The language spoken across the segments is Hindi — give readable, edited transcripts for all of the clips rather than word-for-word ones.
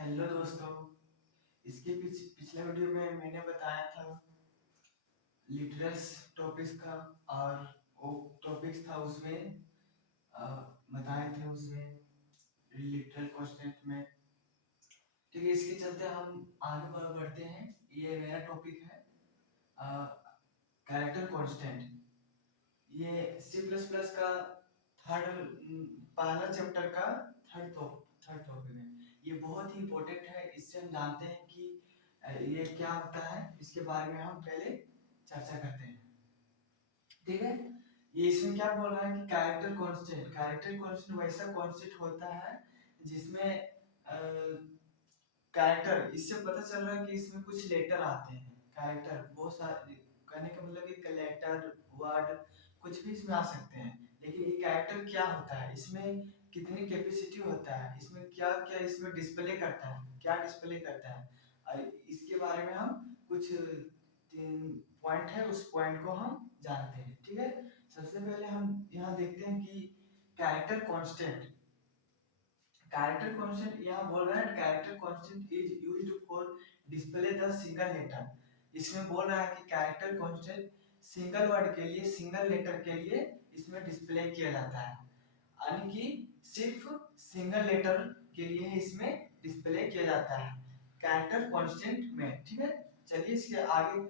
हेलो दोस्तों। इसके पिछले वीडियो में मैंने बताया था लिटरल्स टॉपिक्स का, और वो टॉपिक्स था उसमें अ, बताए थे उसमें लिटरल कॉन्स्टेंट में। ठीक है, इसके चलते हम आगे बढ़ते हैं। ये मेरा टॉपिक है कैरेक्टर कांस्टेंट। ये सी प्लस प्लस का थर्ड पहला चैप्टर का थर्ड टॉपिक है। ये बहुत ही इम्पोर्टेंट है। इससे हम जानते हैं कि ये क्या होता है, इसके बारे में हम पहले चर्चा करते हैं। ठीक है, ये इसमें क्या बोल रहा है कि कैरेक्टर कांस्टेंट वैसा कांस्टेंट होता है जिसमें कैरेक्टर, इससे पता चल रहा है कि इसमें कुछ लेटर आते हैं। कैरेक्टर बहुत सारे, कहने का मतलब कि लेटर वर्ड कुछ भी इसमें आ सकते हैं। लेकिन ये कैरेक्टर क्या होता है, इसमें कितनी कैपेसिटी होता है, इसमें क्या क्या इसमें डिस्प्ले करता है, क्या डिस्प्ले करता है, और इसके बारे में हम कुछ तीन पॉइंट है, उस पॉइंट को हम जानते हैं। ठीक है, सबसे पहले हम यहाँ देखते हैं कि कैरेक्टर कांस्टेंट। कैरेक्टर कांस्टेंट यहाँ बोल रहा है character constant is used for display the single letter. इसमें बोल रहा है कि कैरेक्टर कांस्टेंट सिंगल वर्ड के लिए, सिंगल लेटर के लिए इसमें डिस्प्ले किया जाता है, यानी कि सिर्फ सिंगल लेटर के लिए इसमें डिस्प्ले किया जाता है कैरेक्टर कांस्टेंट में। ठीक है, चलिए इसके आगे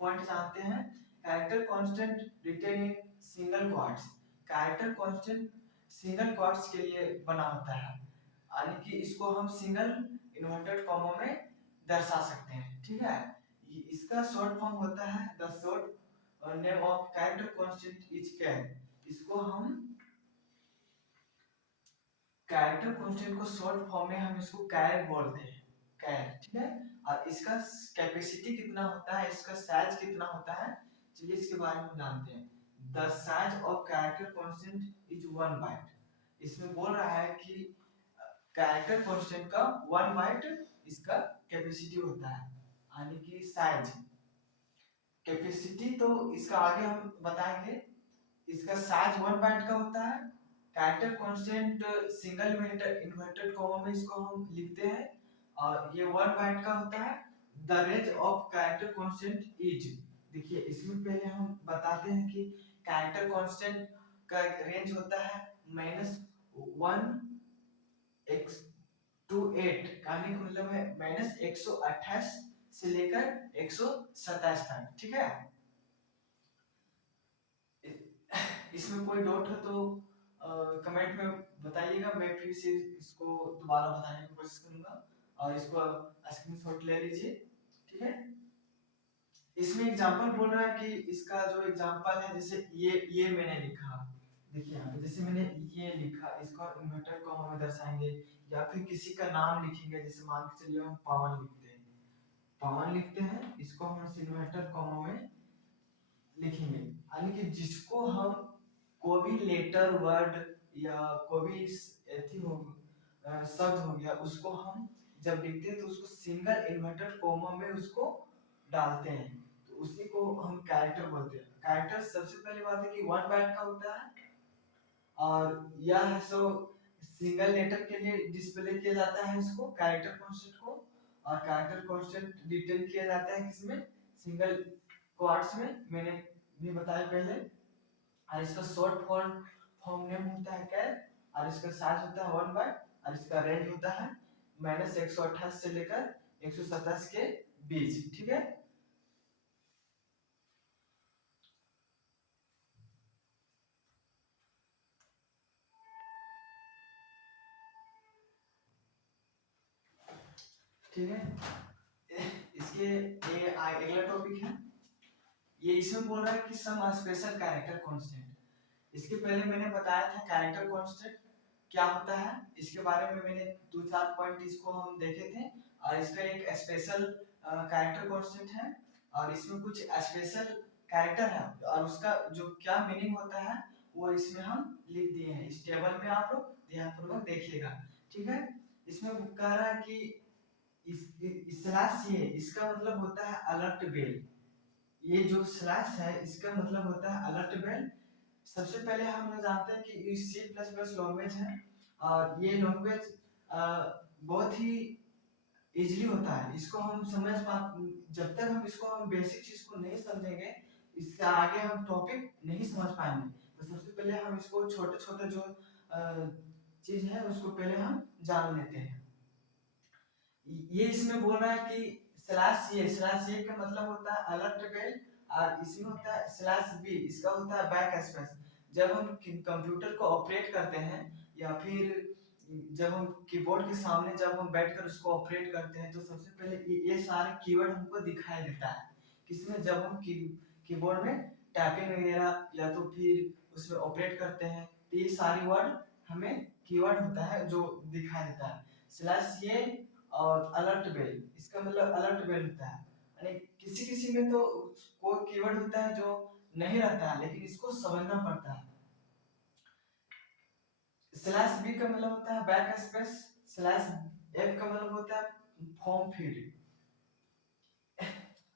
पॉइंट जानते हैं। Character constant written in single quotes. Character constant single quotes के लिए बना होता है, यानी कि इसको हम सिंगल इन्वर्टेड कॉमा में दर्शा सकते हैं। ठीक है, इसका शॉर्ट फॉर्म होता है the short name of character constant is char. इसको हम कैरेक्टर कांस्टेंट को शॉर्ट फॉर्म में हम इसको कैर बोलते हैं, कैर। ठीक है, और इसका कैपेसिटी कितना होता है, इसका साइज कितना होता है, चलिए इसके बारे में जानते हैं। The size of character constant is 1 byte. इसमें बोल रहा है कि कैरेक्टर कांस्टेंट का 1 बाइट इसका कैपेसिटी होता है, यानी कि साइज। कैपेसिटी तो इसका आगे हम बताएंगे। इसका साइज 1 बाइट का होता है। Character constant single inverted comma में इसको हम लिखते हैं, और ये 1 बाइट का होता है। The range of character constant is, देखिए इसमें पहले हम बताते हैं कि कैरेक्टर कांस्टेंट का रेंज होता है -1 एक्स टू 8, कहने का मतलब है -128 से लेकर 127 तक। ठीक है, इसमें कोई डाउट हो तो कमेंट में बताइएगा, मैं फिर से इसको दोबारा बताने की कोशिश करूंगा, और इसको स्क्रीनशॉट ले लीजिए। ठीक है, इसमें एग्जांपल बोल रहा है कि इसका जो एग्जांपल है, जैसे ये मैंने लिखा, देखिए यहाँ पे जैसे मैंने ये लिखा, इसको इन्वर्टेड कॉमा में दर्शाएंगे, या फिर किसी का नाम लिखेंगे, जैसे मान के चलिए हम पवन लिखते हैं, इसको हम इन्वर्टेड कॉमा में लिखेंगे, यानी कि जिसको हम कोई भी लेटर वर्ड या कोई भी एथी हो शब्द हो गया, उसको हम जब लिखते हैं तो उसको सिंगल इन्वर्टेड कॉमा में उसको डालते हैं, तो उसी को हम कैरेक्टर बोलते हैं। कैरेक्टर सबसे पहली बात है कि 1 बाइट का होता है, और यह सो सिंगल लेटर के लिए डिस्प्ले किया जाता है इसको, कैरेक्टर कांस्टेंट को। और कैरेक्टर कांस्टेंट डिटेल किया जाता है किसमें, सिंगल क्वाड्स में, मैंने भी बताया पहले। और इसका शॉर्ट फॉर्म फॉर्म नेम होता है कैर, और इसका साइज होता है 1 बाइट, और इसका रेंज होता है -128 से लेकर 127 के बीच। ठीक है, ठीक है, इसके ये अगला टॉपिक है। ये इसमें बोल रहा है कि सम स्पेशल कैरेक्टर कांस्टेंट। इसके पहले मैंने बताया था कैरेक्टर कांस्टेंट क्या होता है, इसके बारे में मैंने 2-4 पॉइंट इसको हम देखे थे। और इसका एक स्पेशल कैरेक्टर कांस्टेंट है, और इसमें कुछ स्पेशल कैरेक्टर है, और उसका जो क्या मीनिंग होता है वो इसमें हम लिख दिए हैं। इस टेबल में आप लोग ध्यानपूर्वक देखिएगा। ठीक है, इसमें कह रहा है कि स्लैश, ये इसका मतलब होता है अलर्ट बेल। ये जो स्लैश है इसका मतलब होता है अलर्ट बेल। सबसे पहले हम लोग जानते हैं कि सी प्लस प्लस लैंग्वेज है, और ये लैंग्वेज बहुत ही इजीली होता है। इसको हम समझ पा, जब तक हम इसको हम बेसिक चीज को नहीं समझेंगे, इससे आगे हम टॉपिक नहीं समझ पाएंगे। तो सबसे पहले हम इसको छोटे छोटे जो चीज है उसको पहले हम जान लेते हैं। ये इसमें बोल रहा है कि स्लैश ए का मतलब होता है अलर्ट बेल, और इसमें होता है स्लैश बी, इसका होता है बैक स्पेस। जब हम कंप्यूटर को ऑपरेट करते हैं, या फिर जब हम कीबोर्ड के सामने जब हम बैठकर उसको ऑपरेट करते हैं, तो सबसे पहले ये सारे कीवर्ड हमको दिखाई देता है। किसमें? जब हम कीबोर्ड में टैपिंग वगैरह या तो फिर उसमें ऑपरेट करते हैं, तो ये सारे वर्ड हमें कीवर्ड होता है जो दिखाई देता है। स्लैश ये और अलर्ट बेल, इसका मतलब अलर्ट बेल होता है। यानी किसी किसी में तो कोई कीवर्ड होता है जो नहीं रहता है, लेकिन इसको समझना पड़ता है। स्लैश बी का मतलब होता है बैक स्पेस, स्लैश एफ का मतलब होता है फॉर्म फील्ड,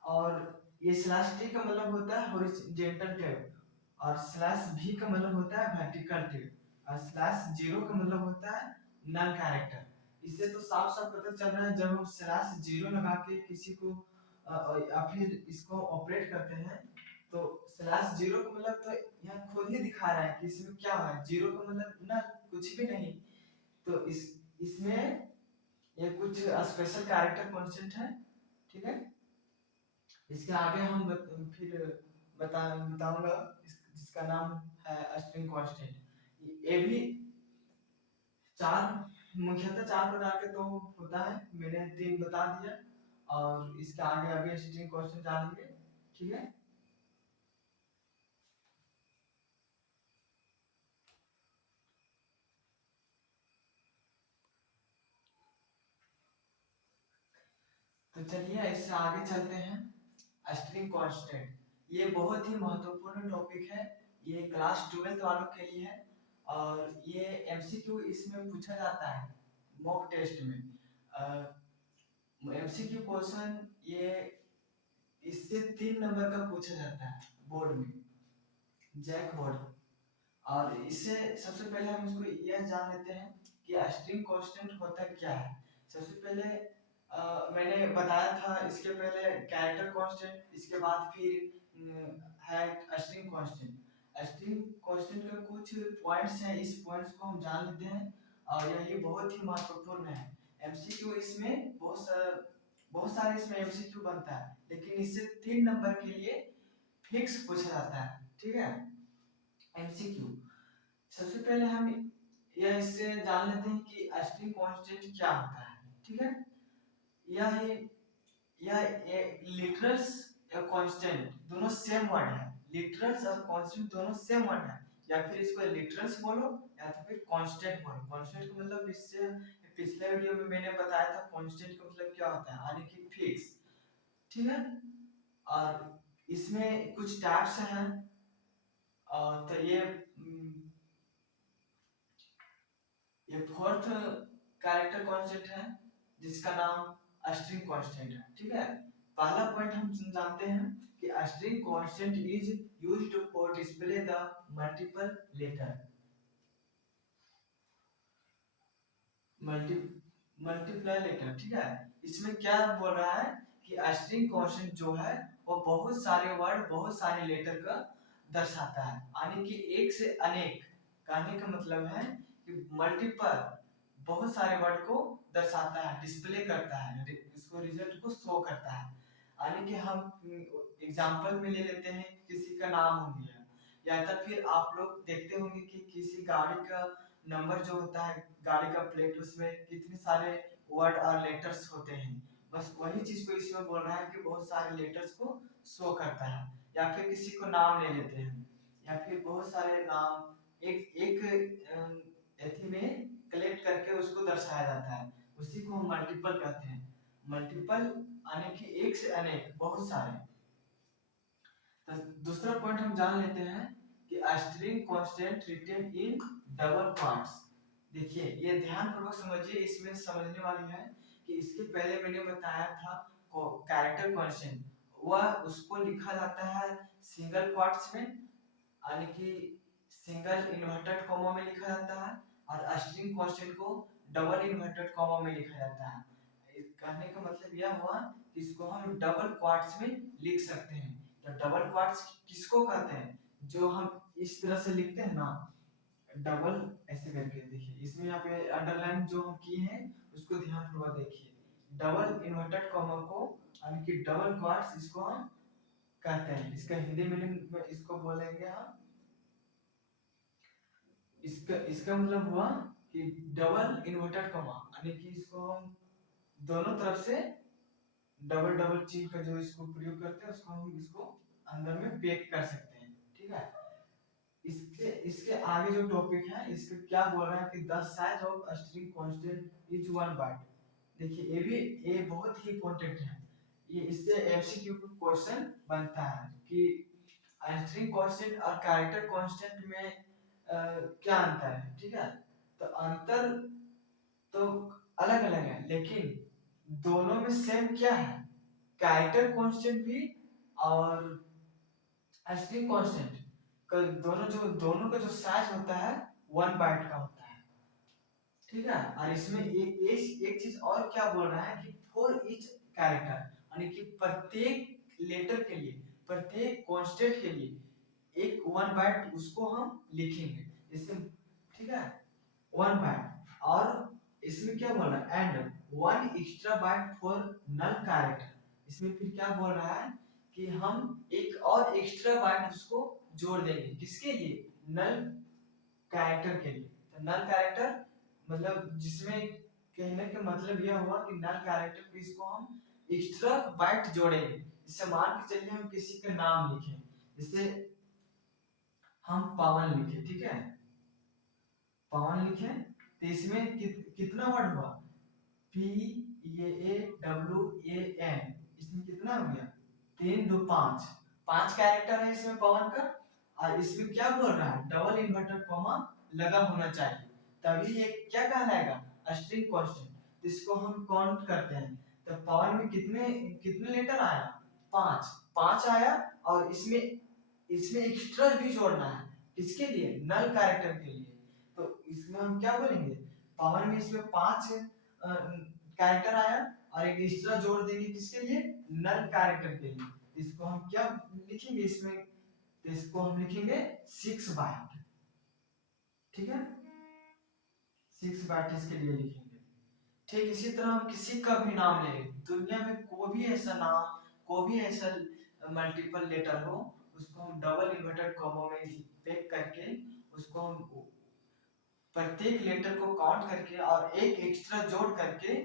और ये स्लैश टी का मतलब होता है हॉरिजॉन्टल टैब, और स्लैश भी का मतलब होता है वर्टिकल टैब, और स्लैश जीरो का मतलब होता है नल कैरेक्टर। इससे तो साफ साफ पता चल रहा है, जब हम स्लैश जीरो लगा के किसी को या फिर इसको ऑपरेट करते हैं, तो स्लैश जीरो का मतलब तो यहाँ खुद ही दिखा रहा है कि इसमें क्या है। जीरो का मतलब ना कुछ भी नहीं। तो इसमें ये कुछ स्पेशल कैरेक्टर कांस्टेंट है, ठीक है। इसके आगे हम फिर बताऊंगा जिसका नाम है स्ट्रिंग कांस्टेंट। ये भी मुख्यतः चार प्रकार के तो होता है, मैंने तीन बता दिया, और इसके आगे अभी स्ट्रिंग कांस्टेंट जानेंगे, ठीक है। तो चलिए इससे आगे चलते हैं। स्ट्रिंग कांस्टेंट ये बहुत ही महत्वपूर्ण टॉपिक है, ये क्लास 12 वालों के लिए है, और ये एमसीक्यू इसमें पूछा जाता है मॉक टेस्ट में। एमसीक्यू क्वेश्चन ये इससे 3 नंबर का पूछा जाता है बोर्ड में, जैक बोर्ड। और इससे सबसे पहले हम इसको यह जान लेते हैं कि स्ट्रिंग कांस्टेंट होता क्या है। सबसे पहले मैंने बताया था इसके पहले कैरेक्टर कांस्टेंट, इसके बाद फिर है स्ट्रिंग कांस्टेंट। स्ट्रिंग कांस्टेंट के कुछ पॉइंट्स हैं, इस पॉइंट्स को हम जान लेते हैं, और यही बहुत ही महत्वपूर्ण है। एमसीक्यू इसमें बहुत सारे इसमें एमसीक्यू बनता है, लेकिन इससे 3 नंबर के लिए फिक्स पूछा जाता है, ठीक है। एमसीक्यू सबसे पहले हम यह इससे जान लेते हैं कि स्ट्रिंग कांस्टेंट क्या होता है, ठीक है। यह लिटरल्स या कांस्टेंट दोनों सेम वर्ड है। लिटरल्स और कांस्टेंट दोनों सेम वर्ड है, या फिर इसको लिटरल्स बोलो या तो फिर कांस्टेंट बोलो। कांस्टेंट का मतलब इससे पिछले वीडियो में मैंने बताया था कांस्टेंट का मतलब क्या होता है, यानी कि फिक्स, ठीक है। और इसमें कुछ टाइप्स हैं, तो ये फोर्थ कैरेक्टर कांस्टेंट है, जिसका नाम स्ट्रिंग कांस्टेंट है, ठीक है। पहला पॉइंट हम जानते हैं कि string constant is used for display the multiple letter, multi multiply letter, ठीक है। इसमें क्या बोल रहा है कि स्ट्रिंग कांस्टेंट जो है वो बहुत सारे वर्ड बहुत सारे लेटर का दर्शाता है, यानी कि एक से अनेक। कहने का मतलब है कि मल्टीपल बहुत सारे वर्ड को दर्शाता है, डिस्प्ले करता है, इसको रिजल्ट को शो करता है। यानी कि हम एग्जांपल में ले लेते हैं, किसी का नाम हो गया, या तो फिर आप लोग देखते होंगे कि किसी गाड़ी का नंबर जो होता है, गाड़ी का प्लेट, उसमें कितने सारे वर्ड और लेटर्स होते हैं। बस वही चीज को इसमें बोल रहा है कि बहुत सारे लेटर्स को शो करता है। या फिर किसी को नाम ले लेते हैं, या फिर बहुत सारे नाम एक एक एथी में कलेक्ट करके उसको दर्शाया जाता है, उसी को हम मल्टीपल कहते हैं। मल्टीपल यानी कि एक से अनेक, बहुत सारे। तो दूसरा पॉइंट हम जान लेते हैं कि string constant written in double parts. देखिए ये ध्यान पूर्वक समझिए, इसमें समझने वाली है कि इसके पहले मैंने बताया था कैरेक्टर कांस्टेंट, वह उसको लिखा जाता है सिंगल क्वाट्स में, यानी कि सिंगल इन्वर्टेड कॉमा में लिखा जाता है, और स्ट्रिंग कांस्टेंट को डबल इन्वर्टेड कॉमा में लिखा जाता है। कहने का मतलब यह हुआ कि इसको हम डबल क्वाड्स में लिख सकते हैं। तो डबल क्वाड्स किसको कहते हैं? जो हम इस तरह से लिखते हैं ना, डबल ऐसे करके, देखिए इसमें यहाँ पे अंडरलाइन जो हम किए हैं उसको ध्यानपूर्वक देखिए। डबल इन्वर्टेड कॉमा को यानी कि डबल क्वाड्स इसको हम कहते हैं। इसका हिंदी मीनिंग में इसको बोलेंगे हम, इसका मतलब हुआ कि डबल इन्वर्टेड कॉमा यानी कि इसको हम दोनों तरफ से डबल डबल चिन्ह का जो इसको प्रयोग करते हैं उसको हम इसको अंदर में पैक कर सकते हैं। ठीक है, इसके इसके आगे जो टॉपिक है इसके क्या बोल रहा है कि the size of string constant is 1 byte. देखिए ये बहुत ही इंपॉर्टेंट है। ये इससे एमसीक्यू क्वेश्चन बनता है कि स्ट्रिंग कांस्टेंट और कैरेक्टर कांस्टेंट में क्या अंतर है। ठीक है, तो अंतर तो अलग अलग है लेकिन दोनों में सेम क्या है, कैरेक्टर कांस्टेंट भी और स्ट्रिंग कांस्टेंट का दोनों का जो साइज होता है 1 बाइट का होता है। ठीक है, और इसमें एक चीज और क्या बोल रहा है कि फॉर ईच कैरेक्टर यानी कि प्रत्येक लेटर के लिए, प्रत्येक कांस्टेंट के लिए एक 1 बाइट उसको हम लिखेंगे जैसे। ठीक है, 1 बाइट, और इसमें क्या बोल रहा है and 1 extra byte for null character. इसमें फिर क्या बोल रहा है कि हम एक और एक्स्ट्रा बाइट उसको जोड़ देंगे, किसके लिए? नल कैरेक्टर के लिए। तो नल कैरेक्टर मतलब जिसमें कहने का मतलब यह हुआ कि नल कैरेक्टर को इसको हम एक्स्ट्रा बाइट जोड़ेंगे। जैसे मान के चलिए हम किसी का नाम लिखें, जैसे हम पवन लिखे, ठीक है, पवन लिखे तो इसमें कितना वर्ड हुआ? PAWAN, इसमें कितना हो गया? 3 2 5, 5 कैरेक्टर है इसमें पवन का। और इसमें क्या बोल रहा है? डबल इन्वर्टेड कॉमा लगा होना चाहिए, तभी ये क्या कहलाएगा? String constant. इसको हम काउंट करते हैं तो पवन में कितने कितने लेटर आया? 5, 5 आया। और इसमें एक्स्ट्रा भी जोड़ना है, किसके लिए? नल कैरेक्टर के लिए। तो इसमें हम क्या बोलेंगे? पवन में इसमें 5 कैरेक्टर आया और एक एक्स्ट्रा जोड़ देंगे, किसके लिए? नल कैरेक्टर के लिए। इसको हम क्या लिखेंगे इसमें? तो इसको हम लिखेंगे 6 बाइट। ठीक है, 6 बाइट इसके लिए लिखेंगे। ठीक इसी तरह हम किसी का भी नाम ले, दुनिया में कोई भी ऐसा नाम, कोई भी ऐसा मल्टीपल लेटर हो, उसको हम डबल इन्वर्टेड कॉमा में पैक करके उसको हम प्रत्येक लेटर को काउंट करके और एक एक्स्ट्रा जोड़ करके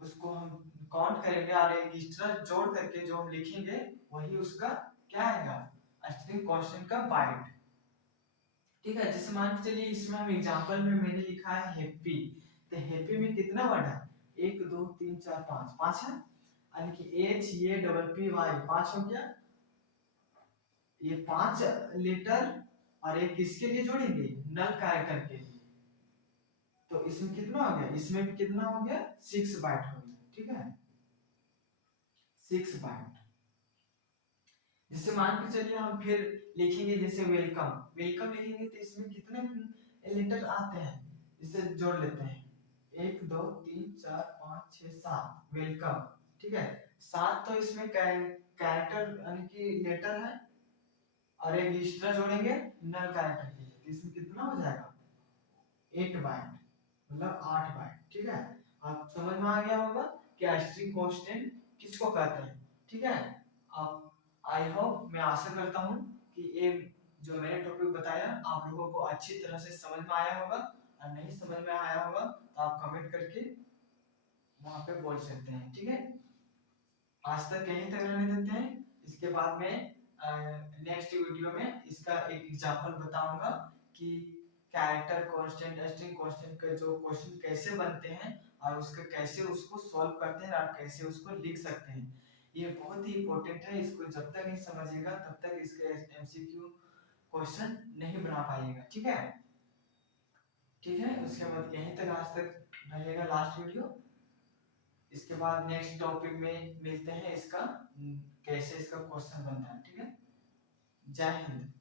उसको हम काउंट करेंगे और एक एक्स्ट्रा जोड़ करके जो हम लिखेंगे वही उसका क्या आएगा? स्ट्रिंग कांस्टेंट का बाइट। ठीक है, जैसे मान के चलिए इसमें हम एग्जांपल में मैंने लिखा है हैप्पी, तो हैप्पी में कितना वर्ड है? 1 2 3 4 5, 5 है, यानी कि HAPPY 5 हो गया। ये 5 लेटर और एक किसके लिए जोड़ेंगे? नल कैरेक्टर के लिए। तो इसमें कितना हो गया? इसमें भी कितना हो गया? 6 बाइट हो गया। ठीक है, 6 बाइट। जैसे मान के चलिए हम फिर लिखेंगे जैसे वेलकम, वेलकम लिखेंगे तो इसमें कितने लेटर आते हैं? इसे जोड़ लेते हैं, 1 2 3 4 5 6 7, वेलकम। ठीक है, 7 तो इसमें कैरेक्टर यानी कि लेटर है और एक एक्स्ट्रा जोड़ेंगे नल कैरेक्टर के लिए, तो इसमें कितना हो जाएगा? 8 बाइट, मतलब 8 बाइट। ठीक है, आप समझ में आ गया होगा कि स्ट्रिंग कांस्टेंट किसको कहते हैं। ठीक है, आप आई होप, मैं आशा करता हूँ कि ये जो मैंने टॉपिक बताया आप लोगों को अच्छी तरह से समझ में आया होगा, और नहीं समझ में आया होगा तो आप कमेंट करके वहां पे बोल सकते हैं। ठीक है, आज तक यहीं तक रहने देते हैं, इसके बाद में नेक्स्ट वीडियो में इसका एक एग्जांपल बताऊंगा कि कैरेक्टर कांस्टेंट, स्ट्रिंग कांस्टेंट का जो क्वेश्चन कैसे बनते हैं और उसका कैसे उसको सॉल्व करते हैं और कैसे उसको लिख सकते हैं। ये बहुत ही इंपॉर्टेंट है, इसको जब तक नहीं समझिएगा तब तक इसके एमसीक्यू क्वेश्चन नहीं बना पाइएगा। ठीक है, ठीक है, उसके बाद यहीं तक आज तक रहेगा लास्ट वीडियो। इसके बाद नेक्स्ट टॉपिक में मिलते हैं, इसका कैसे इसका क्वेश्चन बनता है। ठीक है, जय हिंद।